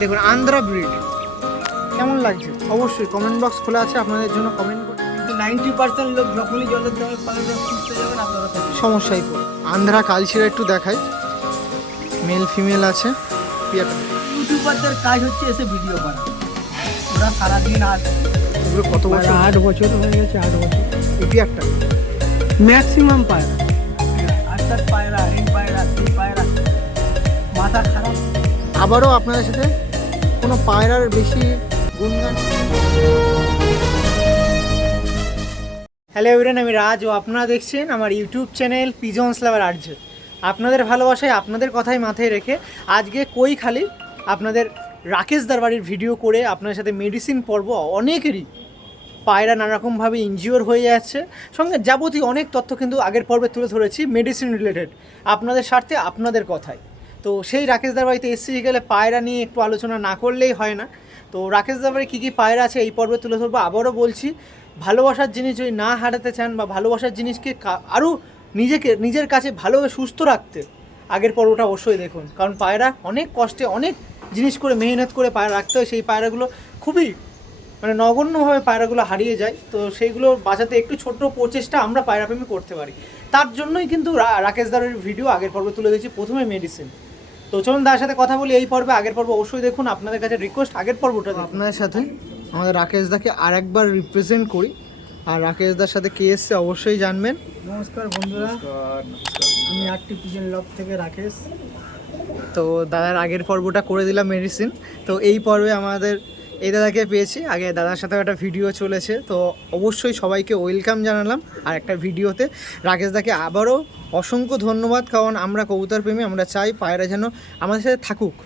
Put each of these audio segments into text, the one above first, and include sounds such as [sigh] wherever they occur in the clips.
দেখুন আন্ধ্রা ব্রিড। কেমন লাগছে? অবশ্যই কমেন্ট বক্স খোলা আছে আপনাদের জন্য কমেন্ট করুন কিন্তু নাইনটি পার্সেন্ট লোক যখনই জলের রস খুঁজতে যাবেন আপনারা সমস্যাই পড়ে। আন্ধ্রা কালচিরা একটু দেখাই। মেল ফিমেল আছে। পিয়াটা ইউটিউবারদের কাজ হচ্ছে এসে ভিডিও করা ওরা সারাদিন এগুলো কত বছর? আট বছর হয়ে গেছে আট বছর। এই পিয়ারটা ম্যাক্সিমাম পায়রা। আটটার পায়রা এই পায়রা সেই পায়রা। মাথা খারাপ। আবারও আপনাদের সাথে কোনো পায়রার বেশি গুণগান হ্যালো এভরিন আমি রাজ ও আপনারা দেখছেন আমার YouTube channel pigeons lover Arya আপনাদের ভালোবাসায় আপনাদের কথাই মাথায় রেখে আজকে কই খালি আপনাদের রাকেশ দারবাড়ির ভিডিও করে আপনাদের সাথে মেডিসিন পর্ব অনেকেরই পায়রা নানারকমভাবে ইনজিওর হয়ে যাচ্ছে। সঙ্গে যাবতীয় অনেক তথ্য কিন্তু আগের পর্বে তুলে ধরেছি মেডিসিন রিলেটেড আপনাদের স্বার্থে আপনাদের কথায়। তো সেই রাকেশ দার বাড়িতে এসেছি গেলে পায়রা নিয়ে একটু আলোচনা না করলেই হয় না। তো রাকেশ বাড়ি কী কী পায়রা আছে এই পর্বে তুলে ধরবো। আবারও বলছি, ভালোবাসার জিনিস যদি না হারাতে চান বা ভালোবাসার জিনিসকে আরও নিজেকে, নিজের কাছে ভালোভাবে সুস্থ রাখতে আগের পর্বটা অবশ্যই দেখুন। কারণ পায়রা অনেক কষ্টে অনেক জিনিস করে মেহনত করে পায়রা রাখতে হয়। সেই পায়রাগুলো খুবই মানে নগণ্যভাবে পায়রাগুলো হারিয়ে যায়। তো সেইগুলো বাঁচাতে একটু ছোট্ট প্রচেষ্টা আমরা পায়রাপ্রেমী করতে পারি। তার জন্যই কিন্তু রাকেশ দারের ভিডিও আগের পর্বে তুলে দিয়েছি প্রথমে মেডিসিন তো চলুন তার সাথে কথা বলি এই পর্বে আগের পর্ব অবশ্যই দেখুন। আপনাদের কাছে রিকোয়েস্ট আগের পর্বটা আপনাদের সাথে আমাদের রাকেশ দাকে আর একবার রিপ্রেজেন্ট করি। আর রাকেশ দার সাথে কে এসছে অবশ্যই জানবেন। নমস্কার বন্ধুরা। আমি আটটি পিজন লব থেকে রাকেশ। তো দাদার আগের পর্বটা করে দিলাম মেডিসিন তো এই পর্বে আমাদের এই দাদাকে পেয়েছি। আগে দাদার সাথে একটা ভিডিও চলেছে তো অবশ্যই সবাইকে ওয়েলকাম জানালাম। আর একটা ভিডিওতে রাকেশ দাকে আবারও অসংখ্য ধন্যবাদ কারণ আমরা কবুতর প্রেমী আমরা চাই পায়রা যেন আমাদের সাথে থাকুক।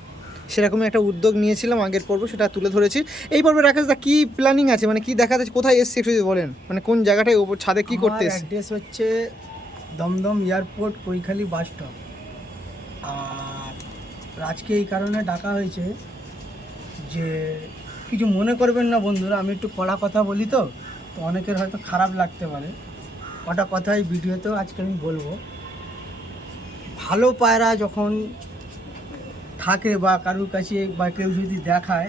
সেরকমই একটা উদ্যোগ নিয়েছিলাম আগের পর্ব সেটা তুলে ধরেছি। এই পর্বে রাকেশ দা কী প্ল্যানিং আছে? মানে কি দেখাতে কোথায় এসছে একটু যদি বলেন। মানে কোন জায়গাটায় ওপর ছাদে কী করতে এসছে? অ্যাড্রেস হচ্ছে Dumdum airport Kaikhali bus stop আর আজকে এই কারণে ডাকা হয়েছে যে কিছু মনে করবেন না বন্ধুরা, আমি একটু কড়া কথা বলি তো তো অনেকের হয়তো খারাপ লাগতে পারে। কটা কথাই ভিডিওতেও আজকে আমি বলব। ভালো পায়রা যখন থাকে বা কারুর কাছে বা কেউ যদি দেখায়,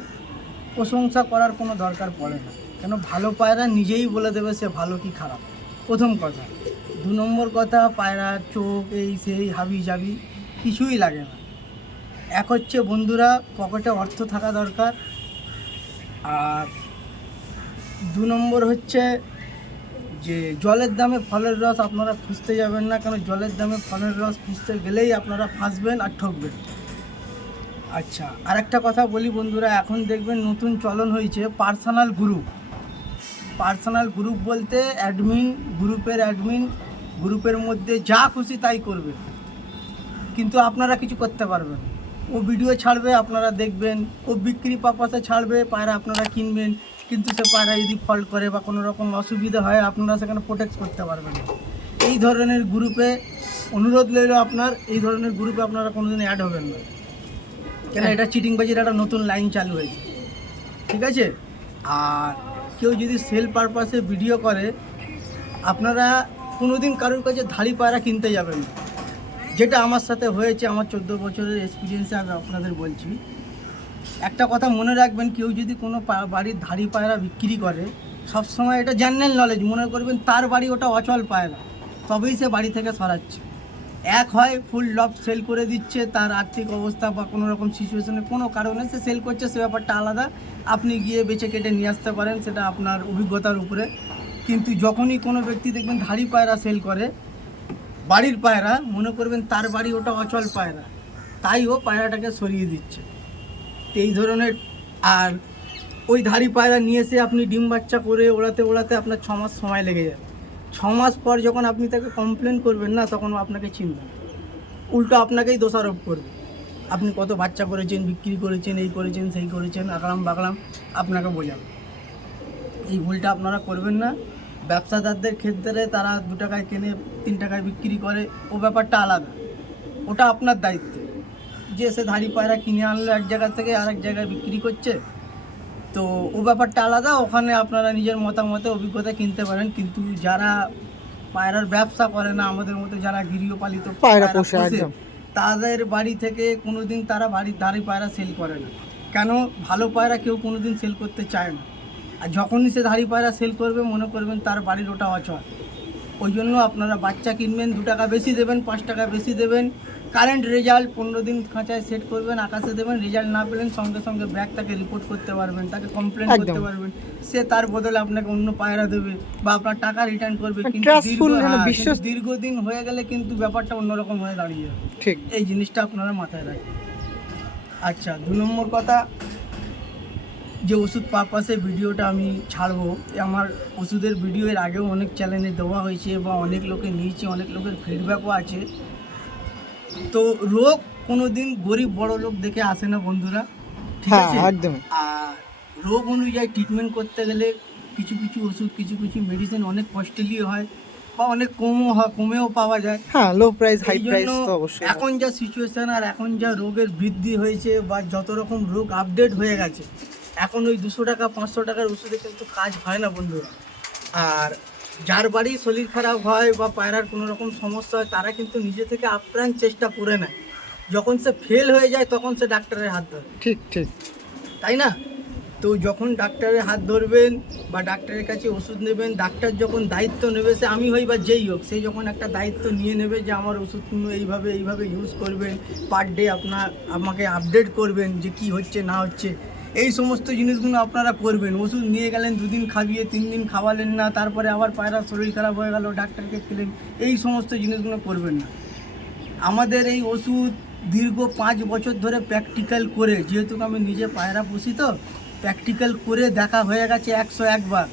প্রশংসা করার কোনো দরকার পড়ে না। কেন ভালো পায়রা নিজেই বলে দেবে সে ভালো কি খারাপ। প্রথম কথা। দু নম্বর কথা পায়রার চোখ, এই সেই হাবি জাবি, কিছুই লাগে না। এক হচ্ছে বন্ধুরা, পকেটে অর্থ থাকা দরকার আর দু নম্বর হচ্ছে যে জলের দামে ফলের রস আপনারা খুঁজতে যাবেন না কেন জলের দামে ফলের রস খুঁজতে গেলেই আপনারা ফাঁসবেন আর ঠকবেন। আচ্ছা আর একটা কথা বলি বন্ধুরা, এখন দেখবেন নতুন চলন হয়েছে পার্সোনাল গ্রুপ। পার্সোনাল গ্রুপ বলতে অ্যাডমিন, গ্রুপের অ্যাডমিন, গ্রুপের মধ্যে যা খুশি তাই করবে কিন্তু আপনারা কিছু করতে পারবেন না। ও ভিডিও ছাড়বে, আপনারা দেখবেন। ও বিক্রি পারপাসে ছাড়বে, পায়রা আপনারা কিনবেন। কিন্তু সে পায়রা যদি ফল্ট করে বা কোনো রকম অসুবিধা হয়, আপনারা সেখানে প্রোটেক্ট করতে পারবেন এই ধরনের গ্রুপে অনুরোধ রইল আপনার, এই ধরনের গ্রুপে আপনারা কোনোদিন অ্যাড হবেন না। কেন এটা চিটিংবাজির একটা নতুন লাইন চালু হয়েছে। ঠিক আছে? আর কেউ যদি সেল পারপাসে ভিডিও করে, আপনারা কোনোদিন কারোর কাছে ধাড়ি পায়রা কিনতে যাবেন না। যেটা আমার সাথে হয়েছে, আমার চোদ্দ বছরের এক্সপিরিয়েন্সে আমি আপনাদের বলছি। একটা কথা মনে রাখবেন, কেউ যদি কোনো বাড়ির ধাড়ি পায়রা বিক্রি করে, সবসময় এটা জেনারেল নলেজ মনে করবেন তার বাড়ি ওটা অচল পায়রা, তবেই সে বাড়ি থেকে সরাচ্ছে। এক হয় ফুল লব সেল করে দিচ্ছে, তার আর্থিক অবস্থা বা কোনো রকম সিচুয়েশনে কোনো কারণে সে সেল করছে, সে ব্যাপারটা আলাদা। আপনি গিয়ে বেছে কেটে নিয়ে আসতে পারেন, সেটা আপনার অভিজ্ঞতার উপরে। কিন্তু যখনই কোনো ব্যক্তি দেখবেন ধাড়ি পায়রা সেল করে বাড়ির পায়রা, মনে করবেন তার বাড়ি ওটা অচল পায়রা। তাই ও পায়রাটাকে সরিয়ে দিচ্ছে। এই ধরনের, আর ওই ধাড়ি পায়রা নিয়ে এসে আপনি ডিম বাচ্চা করে ওড়াতে ওড়াতে আপনার ছ মাস সময় লেগে যাবে। ছ মাস পর যখন আপনি তাকে কমপ্লেন করবেন না, তখন আপনাকে চিনবে উল্টো আপনাকেই দোষারোপ করবে। আপনি কত বাচ্চা করেছেন, বিক্রি করেছেন, এই করেছেন, সেই করেছেন আকলাম বাকলাম আপনাকে বোঝাবে। এই ভুলটা আপনারা করবেন না। ব্যবসাদারদের ক্ষেত্রে তারা দু টাকায় কেনে তিন টাকায় বিক্রি করে ও ব্যাপারটা আলাদা। ওটা আপনার দায়িত্ব। যে সে ধাড়ি পায়রা কিনে আনলো এক জায়গা থেকে আরেক জায়গায় বিক্রি করছে তো ও ব্যাপারটা আলাদা। ওখানে আপনারা নিজের মতামতে অভিজ্ঞতা কিনতে পারেন। কিন্তু যারা পায়রার ব্যবসা করে না আমাদের মতো যারা গৃহপালিত পায়রা পোষে, তাদের বাড়ি থেকে কোনোদিন তারা বাড়ির ধাড়ি পায়রা সেল করে না। কেন? ভালো পায়রা কেউ কোনোদিন সেল করতে চায় না। আর যখনই সে ধাড়ি পায়রা সেল করবে মনে করবেন তার বাড়ির ওটা অচল। ওই জন্য আপনারা বাচ্চা কিনবেন দু টাকা বেশি দেবেন পাঁচ টাকা বেশি দেবেন। কারেন্ট রেজাল্ট পনেরো দিন খাঁচায় সেট করবেন আকাশে দেবেন রেজাল্ট না পেলেন সঙ্গে সঙ্গে ব্যাগ তাকে রিপোর্ট করতে পারবেন তাকে কমপ্লেন করতে পারবেন। সে তার বদলে আপনাকে অন্য পায়রা দেবে বা আপনার টাকা রিটার্ন করবে কিন্তু হ্যাঁ, বিশ্বাস- দীর্ঘদিন হয়ে গেলে কিন্তু ব্যাপারটা অন্যরকম হয়ে দাঁড়িয়ে যাবে। ঠিক। এই জিনিসটা আপনারা মাথায় রাখবেন। আচ্ছা দু নম্বর কথা যে ওষুধ পারপাসে ভিডিওটা আমি ছাড়বো আমার ওষুধের ভিডিও এর আগেও অনেক চ্যানেলে দেওয়া হয়েছে বা অনেক লোকে নিয়েছে অনেক লোকের ফিডব্যাকও আছে। তো রোগ কোনো দিন গরিব বড় লোক দেখে আসে না বন্ধুরা ঠিক হ্যাঁ আছে? একদম। আর রোগ অনুযায়ী ট্রিটমেন্ট করতে গেলে কিছু কিছু ওষুধ কিছু কিছু মেডিসিন অনেক কস্টলি হয় বা অনেক কমও হয় কমেও পাওয়া যায়। হ্যাঁ লো প্রাইস হাই প্রাইস তো অবশ্যই। এখন যা সিচুয়েশন আর এখন যা রোগের বৃদ্ধি হয়েছে বা যত রকম রোগ আপডেট হয়ে গেছে এখন ওই দুশো টাকা পাঁচশো টাকার ওষুধে কিন্তু কাজ হয় না বন্ধুরা। আর যার বাড়ি শরীর খারাপ হয় বা পায়রার কোনো রকম সমস্যা হয় তারা কিন্তু নিজে থেকে আপ্রাণ চেষ্টা করে নেয়। যখন সে ফেল হয়ে যায় তখন সে ডাক্তারের হাত ধরে। ঠিক ঠিক। তাই না? তো যখন ডাক্তারের হাত ধরবেন বা ডাক্তারের কাছে ওষুধ নেবেন ডাক্তার যখন দায়িত্ব নেবে সে আমি হই বা যেই হোক সে যখন একটা দায়িত্ব নিয়ে নেবে যে আমার ওষুধগুলো এইভাবে এইভাবে ইউজ করবেন পার ডে আপনার আমাকে আপডেট করবেন যে কি হচ্ছে না হচ্ছে এই সমস্ত জিনিসগুলো আপনারা করবেন। ওষুধ নিয়ে গেলেন, দুদিন খাবিয়ে তিন দিন খাওয়ালেন না, তারপরে আবার পায়রা শরীর খারাপ হয়ে গেল, ডাক্তারকে খেলেন, এই সমস্ত জিনিসগুলো করবেন না। আমাদের এই ওষুধ দীর্ঘ পাঁচ বছর ধরে প্র্যাকটিক্যাল করে, যেহেতু আমি নিজে পায়রা পুষি তো প্র্যাকটিক্যাল করে দেখা হয়ে গেছে একশো একবার।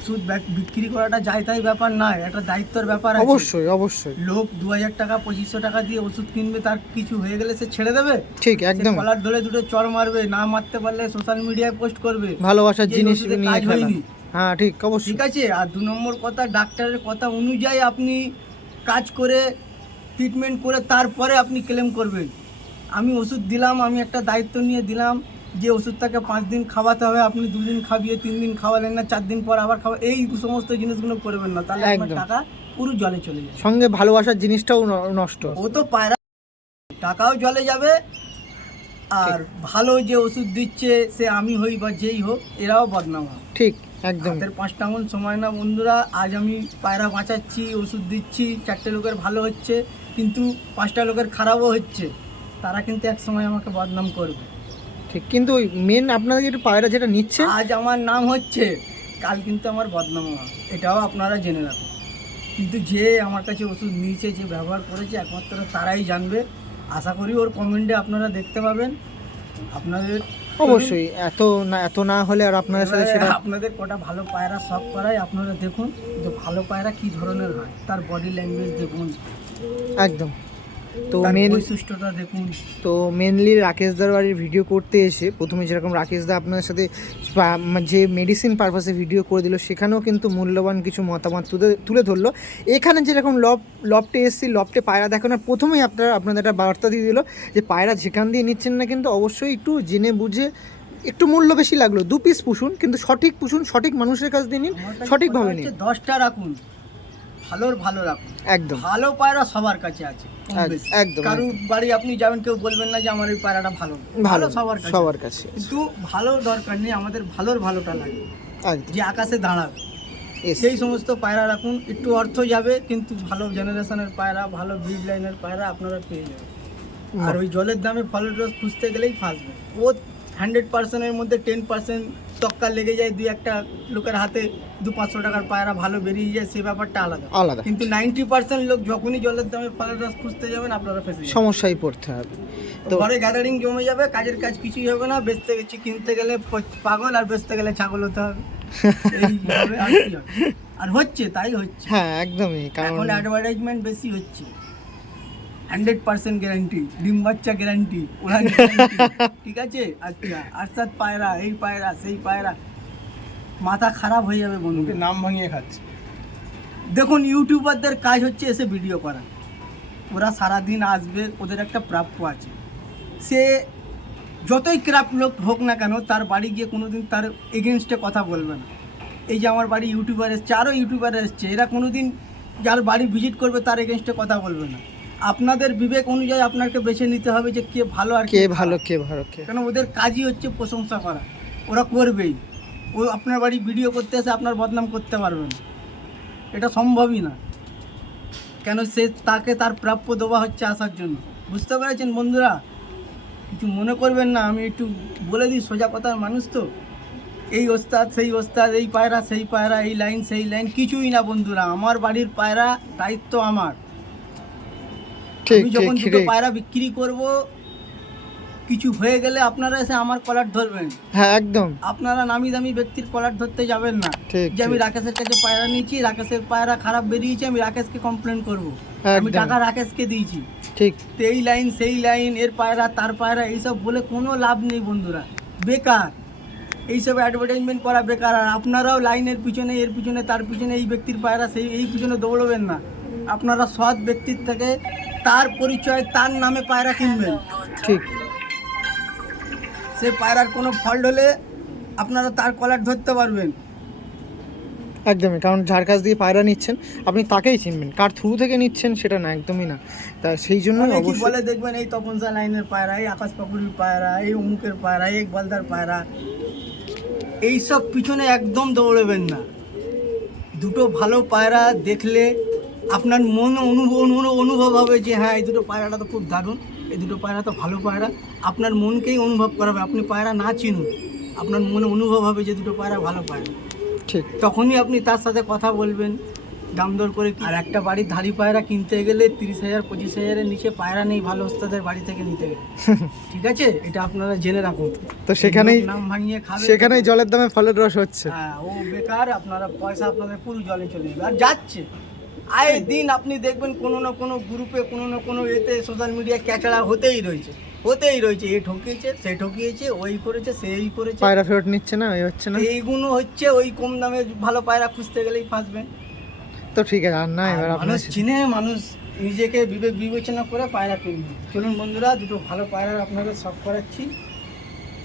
ওষুধ বিক্রি করাটা যাই তাই ব্যাপার নয় একটা দায়িত্বের ব্যাপার আছে। অবশ্যই অবশ্যই। লোক দু হাজার টাকা পঁচিশশো টাকা দিয়ে ওষুধ কিনবে তার কিছু হয়ে গেলে সে ছেড়ে দেবে? ঠিক একদম। কলার ধরে দুটো চড় মারবে না মারতে পারলে সোশ্যাল মিডিয়ায় পোস্ট করবে। ভালোবাসার জিনিস কাজ হয়নি। হ্যাঁ ঠিক অবশ্যই। ঠিক আছে আর দু নম্বর কথা ডাক্তারের কথা অনুযায়ী আপনি কাজ করে ট্রিটমেন্ট করে তারপরে আপনি ক্লেম করবেন। আমি ওষুধ দিলাম আমি একটা দায়িত্ব নিয়ে দিলাম যে ওষুধটাকে পাঁচ দিন খাওয়াতে হবে আপনি দুদিন খাবিয়ে তিন দিন খাওয়ালেন না চার দিন পর আবার খাওয়া এই সমস্ত জিনিসগুলো করবেন না তাহলে আপনার টাকা পুরো জলে চলে যাবে। সঙ্গে ভালোবাসার জিনিসটাও নষ্ট। ও তো পায়রা টাকাও জলে যাবে আর ভালো যে ওষুধ দিচ্ছে সে আমি হই বা যেই হোক এরাও বদনাম হবে। ঠিক একদম। হাতের পাঁচটা আঙুল সময় না বন্ধুরা আজ আমি পায়রা বাঁচাচ্ছি ওষুধ দিচ্ছি চারটে লোকের ভালো হচ্ছে কিন্তু পাঁচটা লোকের খারাপও হচ্ছে তারা কিন্তু এক সময় আমাকে বদনাম করবে। ঠিক কিন্তু ওই মেন আপনাদের একটু পায়রা যেটা নিচ্ছে আজ আমার নাম হচ্ছে কাল কিন্তু আমার বদনাম হবে। এটাও আপনারা জেনে রাখুন। কিন্তু যে আমার কাছে ওষুধ নিয়েছে যে ব্যবহার করেছে একমাত্র তারাই জানবে। আশা করি ওর কমেন্টে আপনারা দেখতে পাবেন। আপনাদের অবশ্যই এত না এত না হলে আর আপনাদের সাথে সেটা আপনাদের কটা ভালো পায়রা সব করাই আপনারা দেখুন। যে ভালো পায়রা কি ধরনের হয়? তার বডি ল্যাঙ্গুয়েজ দেখুন। একদম। তো মেন বৈশিষ্ট্যটা দেখুন। তো মেনলি রাকেশ দার বাড়ির ভিডিও করতে এসে প্রথমে যেরকম রাকেশ দা আপনাদের সাথে পা- যে মেডিসিন পারপাসে ভিডিও করে দিল সেখানেও কিন্তু মূল্যবান কিছু মতামত তুলে তুলে ধরলো। এখানে যেরকম লব লফটে এসছি লফটে পায়রা দেখানোর প্রথমেই আপনারা আপনাদের একটা বার্তা দিয়ে দিল যে পায়রা যেখান দিয়ে নিচ্ছেন না কিন্তু অবশ্যই একটু জেনে বুঝে একটু মূল্য বেশি লাগল। দু পিস পুষুন কিন্তু সঠিক পুষুন সঠিক মানুষের কাছ দিয়ে নিন সঠিকভাবে নিন। দশটা রাখুন। ভালোর ভালো রাখুন। একদম। ভালো পায়রা সবার কাছে আছে একদম, কারুর বাড়ি আপনি যাবেন কেউ বলবেন না যে আমার এই পায়রাটা ভালো ভালো সবার কাছে সবার কাছে কিন্তু ভালো দরকার নেই আমাদের ভালোর ভালোটা লাগে। যে আকাশে দাঁড়াবে. সেই সমস্ত পায়রা রাখুন একটু অর্থ যাবে কিন্তু ভালো জেনারেশনের পায়রা ভালো ব্রিড লাইনের পায়রা আপনারা পেয়ে যাবেন। আর ওই জলের দামে ফলের রস খুঁজতে গেলেই ফাঁসবে। ও হান্ড্রেড পার্সেন্টের মধ্যে টেন পার্সেন্ট তক্কা লেগে যায় দুই একটা লোকের হাতে দু পাঁচশো টাকার পায়রা ভালো বেরিয়ে যায় সে ব্যাপারটা আলাদা। আলাদা। কিন্তু নাইনটি পার্সেন্ট লোক যখনই জলের দামে ফলের রস খুঁজতে যাবেন আপনারা ফেসে সমস্যায় পড়তে হবে। তো ঘরে গ্যাদারিং জমে যাবে কাজের কাজ কিছুই হবে না বেচতে গেছি কিনতে গেলে পাগল আর বেচতে গেলে ছাগল হতে [laughs] হবে। আর হচ্ছে তাই হচ্ছে। হ্যাঁ একদমই কারণ অ্যাডভার্টাইজমেন্ট বেশি হচ্ছে। হান্ড্রেড পার্সেন্ট গ্যারান্টি ডিম বাচ্চা গ্যারান্টি guarantee, [laughs] ঠিক আছে? আচ্ছা আরসাদ পায়রা এই পায়রা সেই পায়রা। মাথা খারাপ হয়ে যাবে বন্ধুকে নাম ভাঙিয়ে খাচ্ছে। দেখুন ইউটিউবারদের কাজ হচ্ছে এসে ভিডিও করা। ওরা সারাদিন আসবে ওদের একটা প্রাপ্য আছে। সে যতই ক্রাপ লোক হোক না কেন তার বাড়ি গিয়ে কোনোদিন তার এগেনস্টে কথা বলবে না। এই যে আমার বাড়ি ইউটিউবার এসছে আরও ইউটিউবার এসছে এরা কোনো দিন যার বাড়ি ভিজিট করবে তার এগেনস্টে কথা বলবে না। আপনাদের বিবেক অনুযায়ী আপনাকে বেছে নিতে হবে যে কে ভালো আর কে। ভালো কে ভালো কে কেন ওদের কাজই হচ্ছে প্রশংসা করা। ওরা করবেই। ও আপনার বাড়ি ভিডিও করতে এসে আপনার বদনাম করতে পারবে না। এটা সম্ভবই না। কেন সে তাকে তার প্রাপ্য দেওয়া হচ্ছে আসার জন্য। বুঝতে পেরেছেন বন্ধুরা? কিছু মনে করবেন না আমি একটু বলে দিই সোজা কথার মানুষ তো। এই ওস্তাদ সেই ওস্তাদ এই পায়রা সেই পায়রা এই লাইন সেই লাইন কিছুই না বন্ধুরা। আমার বাড়ির পায়রা দায়িত্ব আমার। আমি যখন দুটো পায়রা বিক্রি করব কিছু হয়ে গেলে আপনারা এসে আমার কলার ধরবেন। হ্যাঁ একদম। আপনারা নামি দামি ব্যক্তির কলার ধরতে যাবেন না। যে আমি রাকেশের কাছে পায়রা নিয়েছি রাকেশের পায়রা খারাপ বেরিয়েছে আমি রাকেশকে কমপ্লেন করব। আমি টাকা রাকেশকে দিয়েছি। ঠিক। তো এই লাইন সেই লাইন এর পায়রা তার পায়রা এইসব বলে কোনো লাভ নেই বন্ধুরা। বেকার। এইসব অ্যাডভার্টাইজমেন্ট করা বেকার। আর আপনারাও লাইনের পিছনে এর পিছনে তার পিছনে এই ব্যক্তির পায়রা সেই এই পিছনে দৌড়বেন না। আপনারা সৎ ব্যক্তির থেকে তার পরিচয় তার নামে পায়রা কিনবেন। ঠিক। সে পায়রার কোনো ফল্ট হলে আপনারা তার কলার ধরতে পারবেন। একদমই কারণ যার কাছ দিয়ে পায়রা নিচ্ছেন আপনি তাকেই চিনবেন। কার থ্রু থেকে নিচ্ছেন সেটা না একদমই না। তা সেই জন্য অবশ্যই বলে দেখবেন এই তপনসা লাইনের পায়রা এই আকাশ পাকুড়ির পায়রা এই অমুকের পায়রা এই গলদার পায়রা। এইসব পিছনে একদম দৌড়বেন না। দুটো ভালো পায়রা দেখলে আপনার মন অনুভব অনু- অনুভব হবে যে হ্যাঁ এই দুটো পায়রাটা তো খুব দারুণ এই দুটো পায়রা তো ভালো পায়রা। আপনার মনকেই অনুভব করাবে আপনি পায়রা না চিনুন আপনার মনে অনুভব হবে যে দুটো পায়রা ভালো পায়রা। ঠিক। তখনই আপনি তার সাথে কথা বলবেন দাম দর করে আর একটা বাড়ির ধাড়ি পায়রা কিনতে গেলে তিরিশ হাজার পঁচিশ হাজারের নিচে পায়রা নেই ভালো ওস্তাদের বাড়ি থেকে নিতে গেলে। [laughs] ঠিক আছে? এটা আপনারা জেনে রাখুন। তো সেখানেই নাম ভাঙিয়ে খাবে। সেখানেই জলের দামে ফলের রস হচ্ছে। হ্যাঁ ও বেকার আপনারা পয়সা আপনাদের পুরো জলে চলে যাবে। আর যাচ্ছে। আয়ে দিন আপনি দেখবেন কোনো না কোনো গ্রুপে কোনো না কোনো এতে সোশ্যাল মিডিয়া ক্যাচড়া হতেই রয়েছে হতেই রয়েছে। এ ঠকিয়েছে সে ঠকিয়েছে ওই করেছে সেই করেছে। পায়রা ফেরত নিচ্ছে না এই হচ্ছে না? এইগুলো হচ্ছে ওই কম দামে ভালো পায়রা খুঁজতে গেলেই ফাঁসবেন তো ঠিক আছে আর না এবার মানুষ চিনে মানুষ নিজেকে বিবেক বিবেচনা করে পায়রা কিনবে। চলুন বন্ধুরা দুটো ভালো পায়রা আপনাদের সব করাচ্ছি।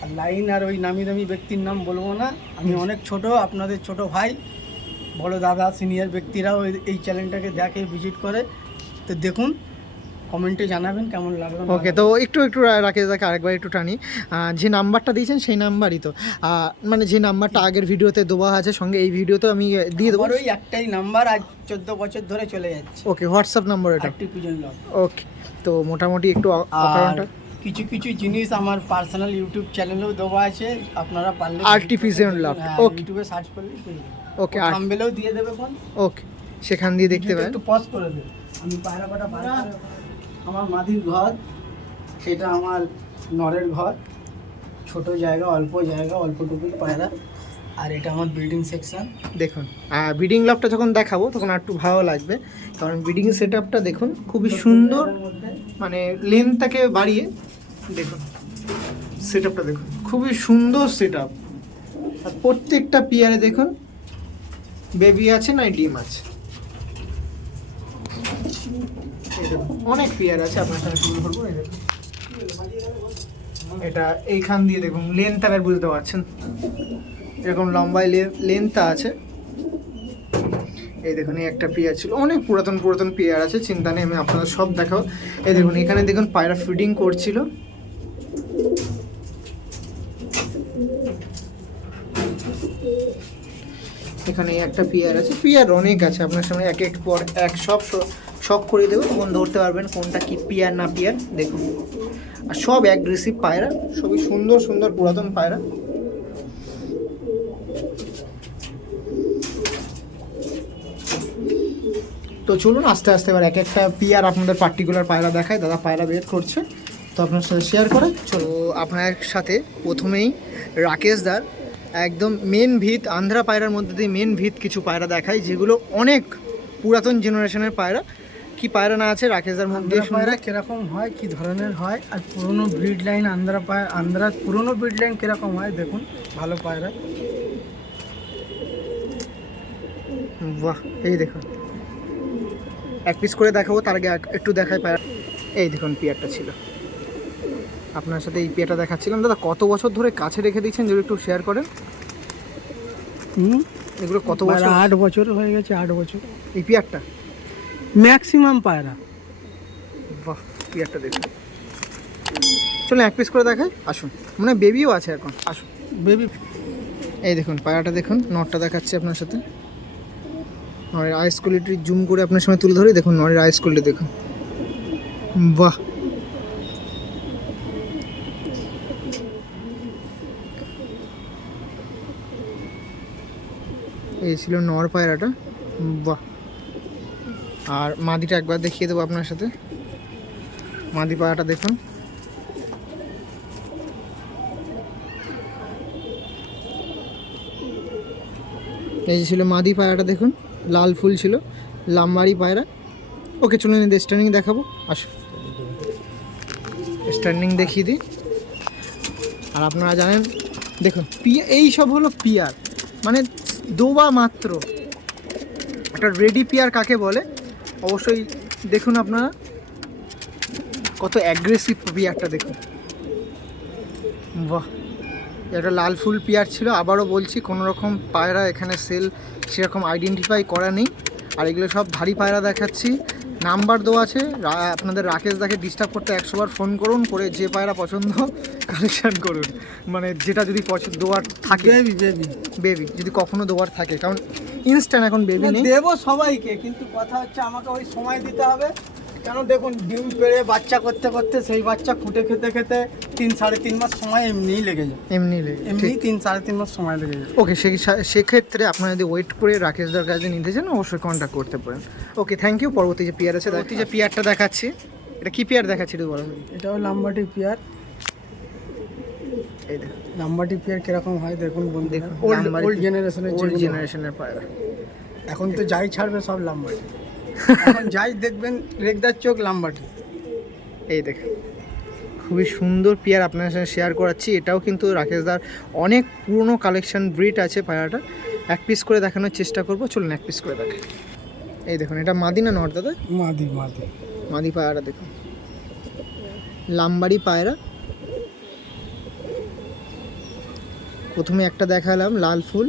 আর লাইন আর ওই নামি দামি ব্যক্তির নাম বলব না। আমি অনেক ছোট আপনাদের ছোট ভাই। বড় দাদা সিনিয়র ব্যক্তিরাও এই- চ্যানেলটাকে দেখে ভিজিট করে। তো দেখুন কমেন্টে জানাবেন কেমন লাগল। ওকে তো একটু একটু রা- রাকেশ দাকে আরেকবার একটু টানি। যে নাম্বারটা দিয়েছেন সেই নাম্বারই তো। মানে যে নাম্বারটা আগের ভিডিওতে দেওয়া আছে সঙ্গে এই ভিডিওতে আমি দিয়ে দেবো। ওই একটাই নাম্বার আজ চোদ্দ বছর ধরে চলে যাচ্ছে। ওকে হোয়াটসঅ্যাপ নাম্বার এটা। ওকে তো মোটামুটি একটু কিছু কিছু জিনিস আমার পার্সোনাল ইউটিউব চ্যানেলেও দেওয়া আছে আপনারা পারলে love, হ্যাঁ, okay. ইউটিউবে সার্চ করলে পেয়ে যাবেন। ওকে আর থাম্বেলেও দিয়ে দেবে কোন ওকে সেখান দিয়ে দেখতে পারেন একটু পজ করে দেবে আমি পায়রা কটা পায়রা আমার মাদির ঘর এটা আমার নরের ঘর। ছোট জায়গা অল্প জায়গা অল্পটুকুই পায়রা। আর এটা আমার বিল্ডিং সেকশন দেখুন বিডিং লকটা যখন দেখাবো তখন আর একটু ভালো লাগবে। কারণ বিডিং সেট আপটা দেখুন খুবই সুন্দর মানে লেন্থটাকে বাড়িয়ে দেখুন সেট আপটা দেখুন খুবই সুন্দর সেট আপ আর প্রত্যেকটা পিয়ারে দেখুন বেবি আছে না ডিম আছে? অনেক পিয়ার আছে, আপনার সাথে শুরু করব এটা এইখান দিয়ে দেখুন লেন্থ আর বুঝতে পারছেন? এরকম লম্বায় লেন্থটা আছে। এই দেখুন, এই একটা পেয়ার ছিল। অনেক পুরাতন পুরাতন পেয়ার আছে, চিন্তা নেই, আমি আপনাদের সব দেখাবো। এই দেখুন, এখানে দেখুন পায়রা ফিডিং করছিল। এখানে একটা পেয়ার আছে। পিয়ার অনেক আছে, আপনার সামনে এক এক পর এক, সব শখ করে দেবো। তখন ধরতে পারবেন, কোনটা কি পিয়ার না পিয়ার, দেখুন। আর সব অ্যাগ্রেসিভ পায়রা, সবই সুন্দর সুন্দর পুরাতন পায়রা। তো চলুন, আস্তে আস্তে এবার এক একটা পিয়ার আপনাদের পার্টিকুলার পায়রা দেখায় দাদা পায়রা বের করছে। তো আপনার সাথে শেয়ার করে চলো, আপনার সাথে প্রথমেই রাকেশ দার একদম মেন ভিত আন্ধ্রা পায়রার মধ্যে দিয়ে মেন ভিত কিছু পায়রা দেখায় যেগুলো অনেক পুরাতন জেনারেশনের পায়রা। কি পায়রা না আছে রাকেশ দার মুখ দিয়ে পায়রা কীরকম হয় কি ধরনের হয় আর পুরনো ব্রিড লাইন আন্ধ্রা পায়রা আন্ধ্রা পুরনো ব্রিড লাইন কীরকম হয় দেখুন ভালো পায়রা। বাহ এই দেখুন। এক পিস করে দেখাবো তার আগে এক- একটু দেখায় পায়রা। এই দেখুন পিয়ারটা ছিল। আপনার সাথে এই পিয়ারটা দেখাচ্ছিলাম। দাদা কত বছর ধরে কাছে রেখে দিয়েছেন যদি একটু শেয়ার করেন? হুম? এগুলো কত বছর? আট বছর হয়ে গেছে আট বছর। এই পিয়ারটা? ম্যাক্সিমাম পায়রা। পিয়ারটা দেখুন। চলুন এক পিস করে দেখাই আসুন। মানে বেবিও আছে এখন আসুন। বেবি এই দেখুন পায়রাটা দেখুন নটটা দেখাচ্ছি আপনার সাথে। নরের আইস কোয়ালিটি জুম করে আপনার সামনে তুলে ধরি দেখুন নরের আইস কোয়ালিটি দেখুন। বাহ এই ছিল নর পায়রাটা। বাহ। আর মাদিটা একবার দেখিয়ে দেবো আপনার সাথে। মাদি পায়রাটা দেখুন। এই যে ছিল মাদি পায়রাটা দেখুন। লাল ফুল ছিল। লাম্বারি পায়রা। ওকে, চলুন এদের স্ট্যান্ডিং দেখাবো। আসো স্ট্যান্ডিং দেখিয়ে দিই। আর আপনারা জানেন, দেখুন, পিয়া এই সব হলো পিয়ার। মানে দোবা মাত্র। একটা রেডি পেয়ার কাকে বলে? অবশ্যই দেখুন আপনারা। কত অ্যাগ্রেসিভ পেয়ারটা দেখুন। বাহ। একটা লাল ফুল পেয়ার ছিল। আবারও বলছি, কোনো রকম পায়রা এখানে সেল সেরকম আইডেন্টিফাই করা নেই। আর এগুলো সব ভারী পায়রা দেখাচ্ছি। নাম্বার দেওয়া আছে। আপনাদের রাকেশ দাকে ডিস্টার্ব করতে একশোবার ফোন করুন করে যে পায়রা পছন্দ কালেকশন করুন। মানে যেটা যদি পছন্দ দেওয়ার থাকে। বেবি যদি কখনো দেওয়ার থাকে। কারণ ইনস্ট্যান্ট এখন বেবি নেই। দেবো সবাইকে কিন্তু কথা হচ্ছে আমাকে ওই সময় দিতে হবে। কেন দেখুন ডিম পেড়ে বাচ্চা করতে করতে সেই বাচ্চা ফুটে খেতে খেতে তিন সাড়ে তিন মাস সময় এমনিই লেগে যায়। এমনি লেগে এমনি তিন সাড়ে তিন মাস সময় লেগে যায়। ওকে সেই সেক্ষেত্রে আপনারা যদি ওয়েট করে রাকেশদার কাছে নিতে চান অবশ্যই কন্ট্যাক্ট করতে পারেন। ওকে থ্যাংক ইউ পরবর্তী যে পিয়ার আছে পরবর্তী যে পিয়ারটা দেখাচ্ছি এটা কি পিয়ার দেখাচ্ছি একটু বলো। এটা হলো লাম্বাটি পিয়ার এই দেখুন লাম্বাটি পিয়ার কীরকম হয় দেখুন বন্ধু দেখুন, ওল্ড জেনারেশনের ওল্ড জেনারেশনের পায়রা। এখন তো যাই ছাড়বে সব লাম্বাটি যাই দেখবেন রেগদার চোখ লাম্বাটি। এই দেখুন খুবই সুন্দর পিয়ার আপনার সাথে শেয়ার করাচ্ছি। এটাও কিন্তু রাকেশদার অনেক পুরনো কালেকশন ব্রিড আছে পায়রাটা। এক পিস করে দেখানোর চেষ্টা করব। চলুন এক পিস করে দেখাই এই দেখুন এটা মাদি না নর দাদা? মাদি মাদি। মাদি পায়রা দেখুন। লাম্বাড়ি পায়রা। প্রথমে একটা দেখালাম লাল ফুল।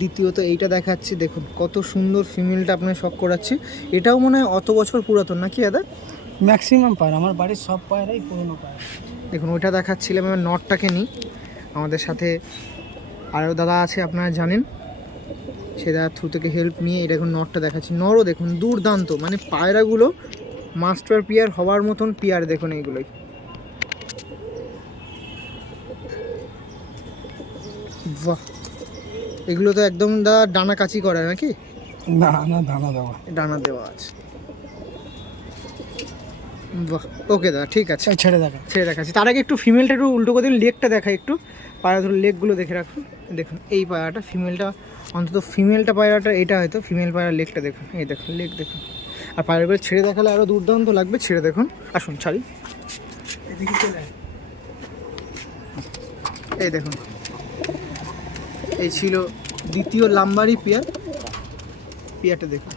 দ্বিতীয়ত এইটা দেখাচ্ছি দেখুন কত সুন্দর ফিমেলটা আপনার শখ করাচ্ছি। এটাও মনে হয় অত বছর পুরাতন নাকি দাদা? ম্যাক্সিমাম পায়রা আমার বাড়ির সব পায়রাই পুরনো পায়রা। দেখুন ওইটা দেখাচ্ছিলাম এবার নটটাকে নিই। আমাদের সাথে আরও দাদা আছে আপনারা জানেন। সে দাদার থ্রু থেকে হেল্প নিয়ে এটা এখন নটটা দেখাচ্ছি। নরও দেখুন দুর্দান্ত মানে পায়রাগুলো মাস্টার পিয়ার হওয়ার মতন পিয়ার দেখুন এইগুলোই। বাহ! এগুলো তো একদম দা ডানা কাচি করে নাকি? না না দানা দেওয়া। ডানা দেওয়া আছে। বাহ ওকে দাদা ঠিক আছে। ছেড়ে দেখা ছেড়ে দেখাচ্ছি। তার আগে একটু ফিমেলটা একটু উল্টো করে দিন লেগটা দেখা একটু। পায়রা ধরুন লেগগুলো দেখে রাখুন। দেখুন এই পায়রাটা ফিমেলটা অন্তত ফিমেলটা পায়রাটা এটা হয়তো ফিমেল পায়রা লেগটা দেখুন। এই দেখুন লেগ দেখুন। আর পায়রাগুলো ছেড়ে দেখালে আরও দুর্দান্ত লাগবে ছেড়ে দেখুন। আসুন ছাড়ি। এই দেখুন। এই ছিল দ্বিতীয় লাম্বারি পেয়ার। পেয়ারটা দেখুন।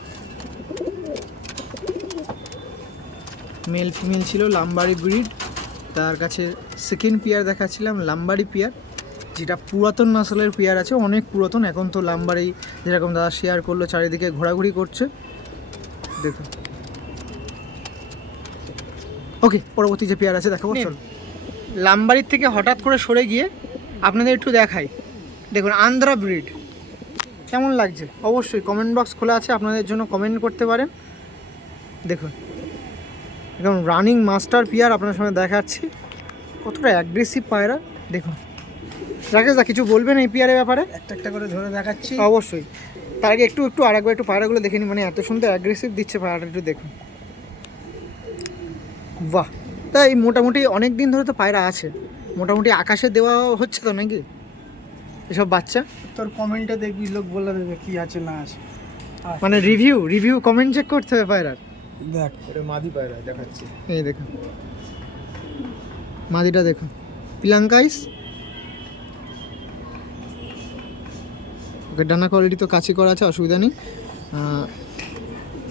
মেল ফিমেল ছিল লাম্বারি ব্রিড। তার কাছে সেকেন্ড পেয়ার দেখাচ্ছিলাম লাম্বারি পেয়ার যেটা পুরাতন নাসলের পেয়ার আছে অনেক পুরাতন। এখন তো লাম্বারি যেরকম দাদা শেয়ার করল চারিদিকে ঘোরাঘুরি করছে। দেখুন। ওকে পরবর্তী যে পেয়ার আছে দেখাবো। চল। লাম্বারির থেকে হঠাৎ করে সরে গিয়ে আপনাদের একটু দেখাই। দেখুন আন্ধ্রা ব্রিড। কেমন লাগছে? অবশ্যই কমেন্ট বক্স খোলা আছে আপনাদের জন্য কমেন্ট করতে পারেন। দেখুন একদম রানিং মাস্টার পিয়ার আপনার সঙ্গে দেখাচ্ছি। কতটা অ্যাগ্রেসিভ পায়রা দেখুন। রাকেশ দা কিছু বলবেন এই পিয়ারের ব্যাপারে? একটা একটা করে ধরে দেখাচ্ছি। অবশ্যই। তার আগে একটু একটু আরেকবার একটু পায়রাগুলো দেখে নিই মানে এত সুন্দর অ্যাগ্রেসিভ দিচ্ছে পায়রাটা একটু দেখুন। বাহ! তা এই মোটামুটি অনেক দিন ধরে তো পায়রা আছে। মোটামুটি আকাশে দেওয়া হচ্ছে তো নাকি? এসব বাচ্চা? তোর কমেন্টে দেখবি লোক বলে দেবে কি আছে না আছে। মানে রিভিউ রিভিউ কমেন্ট চেক করতে হবে পায়রার? দেখ। এটা মাদি পায়রা দেখাচ্ছে। এই দেখুন মাদিটা দেখুন পিলাঙ্কাইস ওকে ডানা কোয়ালিটি তো কাছে করা আছে অসুবিধা নেই।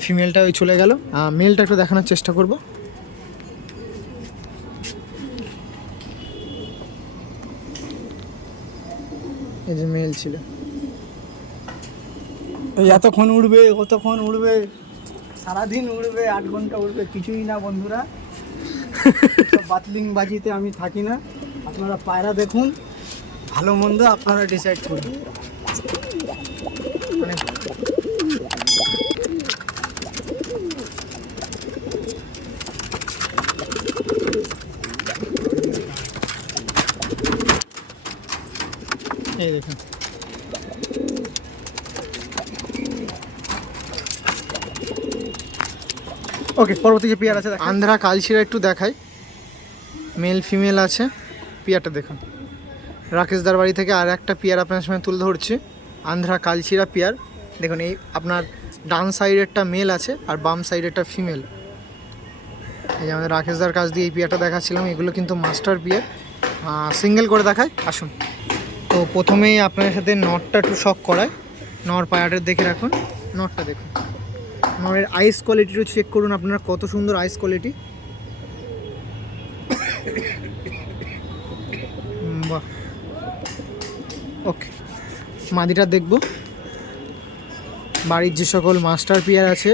ফিমেলটা ওই চলে গেল। মেলটা একটু দেখানোর চেষ্টা করব। এই যে মেল ছিল। এতক্ষণ উড়বে, কতক্ষণ উড়বে? সারাদিন উড়বে, আট ঘণ্টা উড়বে, কিছুই না বন্ধুরা। বাতলিং বাজিতে আমি থাকি না। আপনারা পায়রা দেখুন, ভালো মন্দ আপনারা ডিসাইড করুন মানে এই দেখুন ওকে পরবর্তী যে পেয়ার আছে আন্ধ্রা কালচিরা একটু দেখাই। মেল ফিমেল আছে। পেয়ারটা দেখুন। রাকেশদার বাড়ি থেকে আর একটা পেয়ার আপনার সামনে তুলে ধরছি। আন্ধ্রা কালচিরা পেয়ার দেখুন, এই আপনার ডান সাইডেরটা মেল আছে আর বাম সাইডেরটা ফিমেল এই যে আমাদের রাকেশদার কাছ দিয়ে এই পেয়ারটা দেখাচ্ছিলাম। এগুলো কিন্তু মাস্টার পেয়ার সিঙ্গেল করে দেখায় আসুন। তো প্রথমেই আপনার সাথে নটটা একটু শখ করায় নর পায়াটা দেখে রাখুন। নটটা দেখুন। নরের আইস কোয়ালিটিটা চেক করুন, আপনারা কত সুন্দর আইস কোয়ালিটি বাহ। ওকে মাদিটা দেখব। বাড়ির যে সকল মাস্টার পিয়ার আছে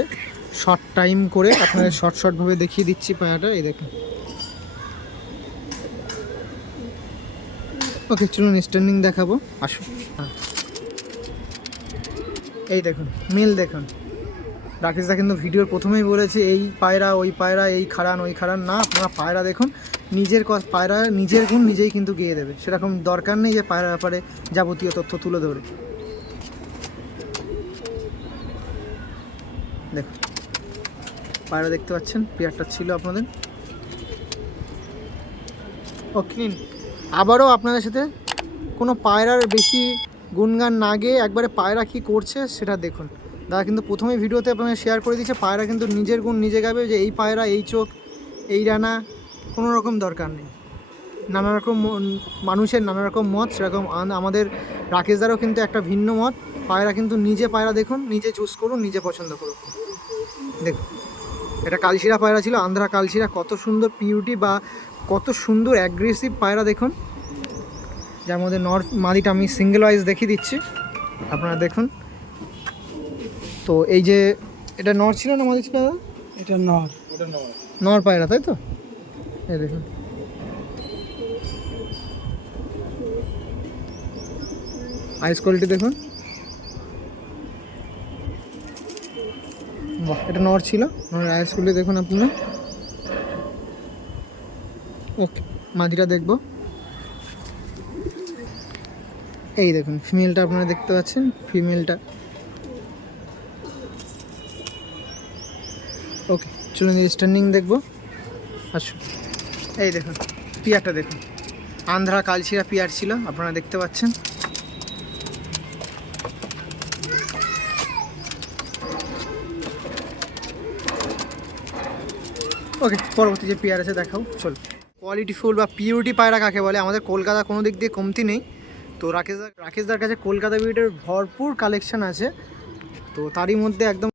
শর্ট টাইম করে আপনাদের শর্ট শর্টভাবে দেখিয়ে দিচ্ছি পায়াটা, এই দেখুন। ওকে চলুন স্ট্যান্ডিং দেখাবো। আসুন। এই দেখুন মিল দেখুন। রাকেশদা কিন্তু ভিডিওর প্রথমেই বলেছে, এই পায়রা, ওই পায়রা, এই খাড়ান, ওই খাড়ান। না, আপনারা পায়রা দেখুন, নিজের ক- পায়রা নিজের গুণ নিজেই কিন্তু গিয়ে দেবে। সেরকম দরকার নেই যে পায়রা ব্যাপারে যাবতীয় তথ্য তুলে ধরে। দেখুন, পায়রা দেখতে পাচ্ছেন, পেয়ারটা ছিল আপনাদের। ওকে, নিন, আবারও আপনাদের সাথে কোনো পায়রার বেশি গুণগান না গিয়ে একবারে পায়রা কী করছে সেটা দেখুন। দাদা, কিন্তু প্রথমে ভিডিওতে আপনাদের শেয়ার করে দিচ্ছে পায়রা কিন্তু নিজের গুণ নিজে গাবে যে এই পায়রা, এই চোখ, এই রানা কোনো রকম দরকার নেই। নানা রকম মন- মানুষের নানা রকম মত, সেরকম আমাদের রাকেশদারও কিন্তু একটা ভিন্ন মত। পায়রা কিন্তু নিজে পায়রা দেখুন, নিজে চুজ করুন, নিজে পছন্দ করুন। দেখুন, এটা কালশিরা পায়রা ছিল, আন্ধ্রা কালশিরা, কত সুন্দর পিউটি বা কত সুন্দর অ্যাগ্রেসিভ পায়রা দেখুন। যার মধ্যে নর্থ মাদিটা আমি সিঙ্গেল ওয়াইজ দেখিয়ে দিচ্ছি। আপনারা দেখুন তো এই যে এটা নর ছিল না মাদি ছিল দাদা? এটা নর। নর পায়রা তাই তো? এই দেখুন। আইস কোয়ালিটি দেখুন। বাহ এটা নর ছিল। নরের আইস কোয়ালিটি দেখুন আপনারা। ওকে মাদিটা দেখব। এই দেখুন ফিমেলটা আপনারা দেখতে পাচ্ছেন। ফিমেলটা ওকে চলুন স্ট্যান্ডিং দেখব। আসুন। এই দেখুন, পিয়ারটা দেখুন। আন্ধ্রা কালচিরা পিয়ার ছিল, আপনারা দেখতে পাচ্ছেন। ওকে পরবর্তী যে পেয়ার আছে দেখাও, চল। কোয়ালিটি ফুল বা পিউরিটি পায়রা কাকে বলে? আমাদের কলকাতা কোনো দিক দিয়ে কমতি নেই। তো রাকেশ রাকেশদার কাছে কলকাতা বিউটির ভরপুর কালেকশন আছে। তো তারই মধ্যে একদম